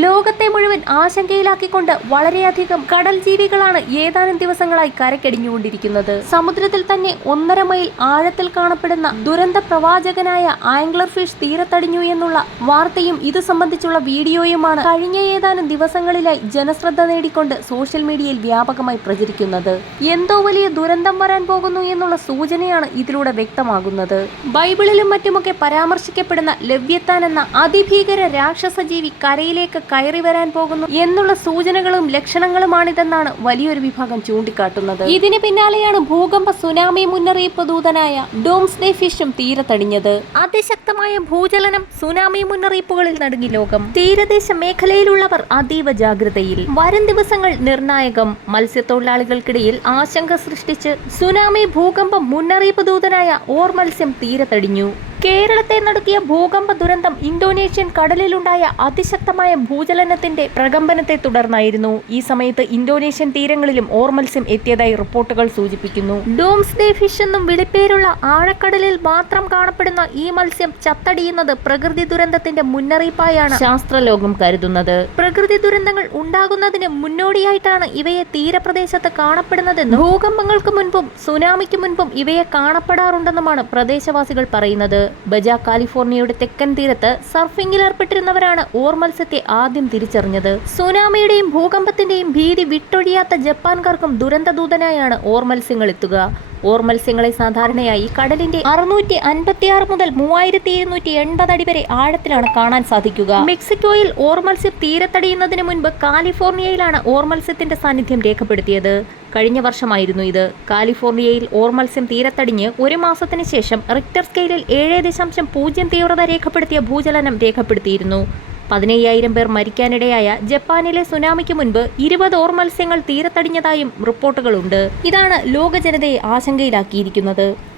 ലോകത്തെ മുഴുവൻ ആശങ്കയിലാക്കിക്കൊണ്ട് വളരെയധികം കടൽ ജീവികളാണ് ഏതാനും ദിവസങ്ങളായി കരക്കടിഞ്ഞുകൊണ്ടിരിക്കുന്നത്. സമുദ്രത്തിൽ തന്നെ ഒന്നര മൈൽ ആഴത്തിൽ കാണപ്പെടുന്ന ദുരന്ത പ്രവാചകനായ ആംഗ്ലർ ഫിഷ് തീരത്തടിഞ്ഞു എന്നുള്ള വാർത്തയും ഇത് സംബന്ധിച്ചുള്ള വീഡിയോയുമാണ് കഴിഞ്ഞ ഏതാനും ദിവസങ്ങളിലായി ജനശ്രദ്ധ നേടിക്കൊണ്ട് സോഷ്യൽ മീഡിയയിൽ വ്യാപകമായി പ്രചരിക്കുന്നത്. എന്തോ വലിയ ദുരന്തം വരാൻ പോകുന്നു എന്നുള്ള സൂചനയാണ് ഇതിലൂടെ വ്യക്തമാകുന്നത്. ബൈബിളിലും മറ്റുമൊക്കെ പരാമർശിക്കപ്പെടുന്ന ലവ്യത്താൻ എന്ന അതിഭീകര രാക്ഷസ ജീവി കരയിലേക്ക് കയറി വരാൻ പോകുന്നു എന്നുള്ള സൂചനകളും ലക്ഷണങ്ങളുമാണിതെന്നാണ് വലിയൊരു വിഭാഗം ചൂണ്ടിക്കാട്ടുന്നത്. ഇതിന് പിന്നാലെയാണ് ഭൂകമ്പ സുനാമി മുന്നറിയിപ്പ് ദൂതനായ ഡോംസ്ഡേ ഫിഷും തീരത്തടിഞ്ഞത് അതിശക്തമായ ഭൂചലനം സുനാമി മുന്നറിയിപ്പുകളിൽ നടുങ്ങി ലോകം. തീരദേശ മേഖലയിലുള്ളവർ അതീവ ജാഗ്രതയിൽ. വരും ദിവസങ്ങൾ നിർണായകം. മത്സ്യത്തൊഴിലാളികൾക്കിടയിൽ ആശങ്ക സൃഷ്ടിച്ച് സുനാമി ഭൂകമ്പം മുന്നറിയിപ്പ് ദൂതനായ ഓർ മത്സ്യം തീരത്തടിഞ്ഞു. കേരളത്തെ നടുക്കിയ ഭൂകമ്പ ദുരന്തം ഇന്തോനേഷ്യൻ കടലിലുണ്ടായ അതിശക്തമായ ഭൂചലനത്തിന്റെ പ്രകമ്പനത്തെ തുടർന്നായിരുന്നു. ഈ സമയത്ത് ഇന്തോനേഷ്യൻ തീരങ്ങളിലും ഓർമത്സ്യം എത്തിയതായി റിപ്പോർട്ടുകൾ സൂചിപ്പിക്കുന്നു. ഡോംസ്ഡേ ഫിഷ് എന്നും വിളിപ്പേരുള്ള ആഴക്കടലിൽ മാത്രം കാണപ്പെടുന്ന ഈ മത്സ്യം ചത്തടിയുന്നത് പ്രകൃതി ദുരന്തത്തിന്റെ മുന്നറിയിപ്പായാണ്. ശാസ്ത്രലോകം കരുതുന്നത്. പ്രകൃതി ദുരന്തങ്ങൾ ഉണ്ടാകുന്നതിന് മുന്നോടിയായിട്ടാണ് ഇവയെ തീരപ്രദേശത്ത് കാണപ്പെടുന്നതെന്നും ഭൂകമ്പങ്ങൾക്ക് മുൻപും സുനാമിക്ക് മുൻപും ഇവയെ കാണപ്പെടാറുണ്ടെന്നുമാണ് പ്രദേശവാസികൾ പറയുന്നത്. ബജ കാലിഫോർണിയയുടെ തെക്കൻ തീരത്ത് സർഫിംഗിൽ ഏർപ്പെട്ടിരുന്നവരാണ് ഓർ മത്സ്യത്തെ ആദ്യം തിരിച്ചറിഞ്ഞത്. സുനാമിയുടെയും ഭൂകമ്പത്തിന്റെയും ഭീതി വിട്ടൊഴിയാത്ത ജപ്പാൻകാർക്കും ദുരന്തദൂതനായാണ് ഓർ മത്സ്യങ്ങൾ എത്തുക. ഓർ മത്സ്യങ്ങളെ സാധാരണയായി കടലിന്റെ അറുന്നൂറ്റി അൻപത്തി ആറ് മുതൽ മൂവായിരത്തി ഇരുന്നൂറ്റി എൺപത് അടി വരെ ആഴത്തിലാണ് കാണാൻ സാധിക്കുക. മെക്സിക്കോയിൽ ഓർ മത്സ്യം തീരത്തടിയുന്നതിന് മുൻപ് കാലിഫോർണിയയിലാണ് ഓർ മത്സ്യത്തിന്റെ സാന്നിധ്യം രേഖപ്പെടുത്തിയത്. കഴിഞ്ഞ വർഷമായിരുന്നു ഇത്. കാലിഫോർണിയയിൽ ഓർ മത്സ്യം തീരത്തടിഞ്ഞ് ഒരു മാസത്തിന് ശേഷം റിക്ടർ സ്കെയിലിൽ ഏഴ് ദശാംശം പൂജ്യം തീവ്രത രേഖപ്പെടുത്തിയ ഭൂചലനം രേഖപ്പെടുത്തിയിരുന്നു. പതിനയ്യായിരം പേർ മരിക്കാനിടയായ ജപ്പാനിലെ സുനാമിക്ക് മുൻപ് ഇരുപത് ഓർ മത്സ്യങ്ങൾ തീരത്തടിഞ്ഞതായും റിപ്പോർട്ടുകളുണ്ട്. ഇതാണ് ലോക ജനതയെ ആശങ്കയിലാക്കിയിരിക്കുന്നത്.